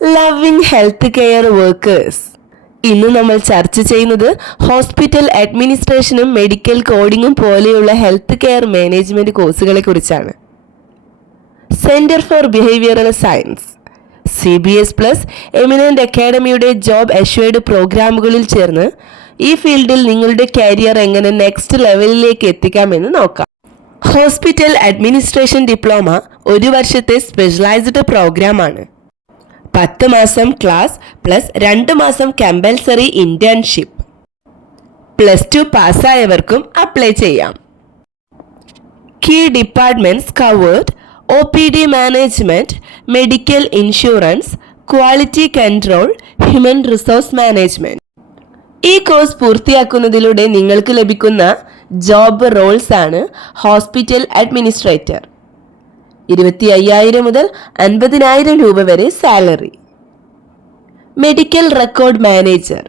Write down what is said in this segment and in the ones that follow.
Loving health care workers ഇന്ന് നമ്മൾ ചർച്ച ചെയ്യുന്നത് ഹോസ്പിറ്റൽ അഡ്മിനിസ്ട്രേഷനും മെഡിക്കൽ കോഡിങ്ങും പോലെയുള്ള ഹെൽത്ത് കെയർ മാനേജ്മെന്റ് കോഴ്സുകളെ കുറിച്ചാണ്. Centre for behavioural science C B S plus eminent അക്കാഡമിയുടെ job assured പ്രോഗ്രാമുകളിൽ ചേർന്ന് ഈ ഫീൽഡിൽ നിങ്ങളുടെ കരിയർ എങ്ങനെ നെക്സ്റ്റ് ലെവലിലേക്ക് എത്തിക്കാമെന്ന് നോക്കാം. ഹോസ്പിറ്റൽ അഡ്മിനിസ്ട്രേഷൻ ഡിപ്ലോമ ഒരു വർഷത്തെ സ്പെഷ്യലൈസ്ഡ് പ്രോഗ്രാമാണ് പത്ത് മാസം ക്ലാസ് പ്ലസ് രണ്ട് മാസം കമ്പൽസറി ഇന്റേൺഷിപ്പ്. പ്ലസ് ടു പാസ്സായവർക്കും അപ്ലൈ ചെയ്യാം. Key departments covered O P D management medical insurance quality control human resource management ഈ കോഴ്സ് പൂർത്തിയാക്കുന്നതിലൂടെ നിങ്ങൾക്ക് ലഭിക്കുന്ന ജോബ് റോൾസ് ആണ് ഹോസ്പിറ്റൽ അഡ്മിനിസ്ട്രേറ്റർ ഇരുപത്തി അയ്യായിരം മുതൽ അൻപതിനായിരം രൂപ വരെ salary. Medical record manager.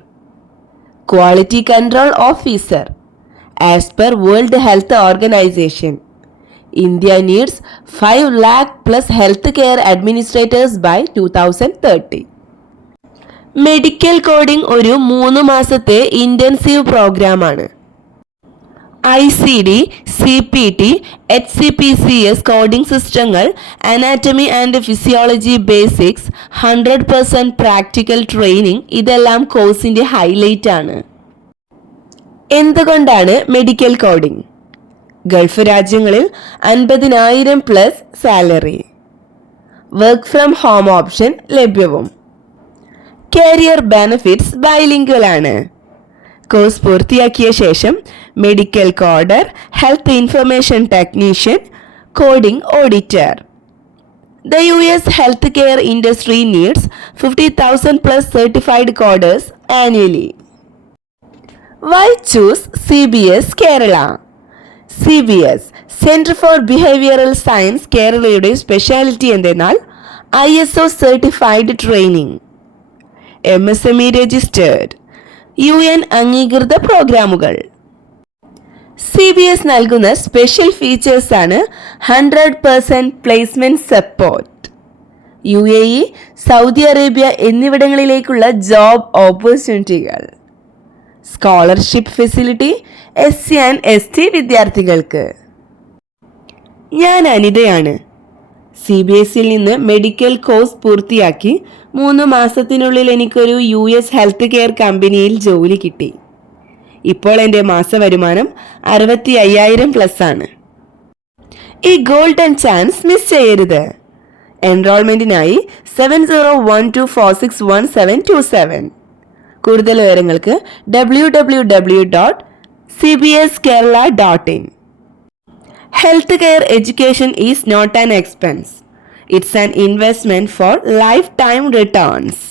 Quality control officer. As per World Health Organization. India needs five lakh plus health care administrators by two thousand thirty. Medical coding ഒരു മൂന്ന് മാസത്തെ ഇന്റൻസീവ് പ്രോഗ്രാമാണ്. I C D C P T H C P C S coding സിസ്റ്റങ്ങൾ anatomy and physiology basics hundred percent practical training ഇതെല്ലാം കോഴ്സിന്റെ highlight ആണ് എന്തുകൊണ്ടാണ് medical coding? Gulf രാജ്യങ്ങളിൽ അൻപതിനായിരം plus salary. Work from home option ലഭ്യവും. Career benefits bilingual ആണ് course പൂർത്തിയാക്കിയ ശേഷം medical coder health information technician coding auditor fifty thousand plus certified coders annually why choose C B S Kerala C B S centre for behavioural science കേരളയുടെ speciality എന്തെന്നാൽ I S O certified training M S M E registered U N അംഗീകൃത പ്രോഗ്രാമുകൾ. C B S നൽകുന്ന special features ആണ് hundred percent placement support U A E Saudi Arabia എന്നിവിടങ്ങളിലേക്കുള്ള job ഓപ്പർച്യൂണിറ്റികൾ scholarship facility S C and S T വിദ്യാർത്ഥികൾക്ക്. ഞാൻ അനിതയാണ്. C B S സിയിൽ നിന്ന് medical course പൂർത്തിയാക്കി മൂന്ന് മാസത്തിനുള്ളിൽ എനിക്കൊരു യു എസ് ഹെൽത്ത് കെയർ കമ്പനിയിൽ ജോലി കിട്ടി. ഇപ്പോൾ എന്റെ മാസവരുമാനം അറുപത്തി അയ്യായിരം പ്ലസ് ആണ്. ഈ ഗോൾഡൻ ചാൻസ് മിസ് ചെയ്യരുത്. എൻറോൾമെന്റിനായി seven zero one two four six one seven two seven കൂടുതൽ വിവരങ്ങൾക്ക് W W W dot C B S Kerala dot in health care education is not an expense it's an investment for life time returns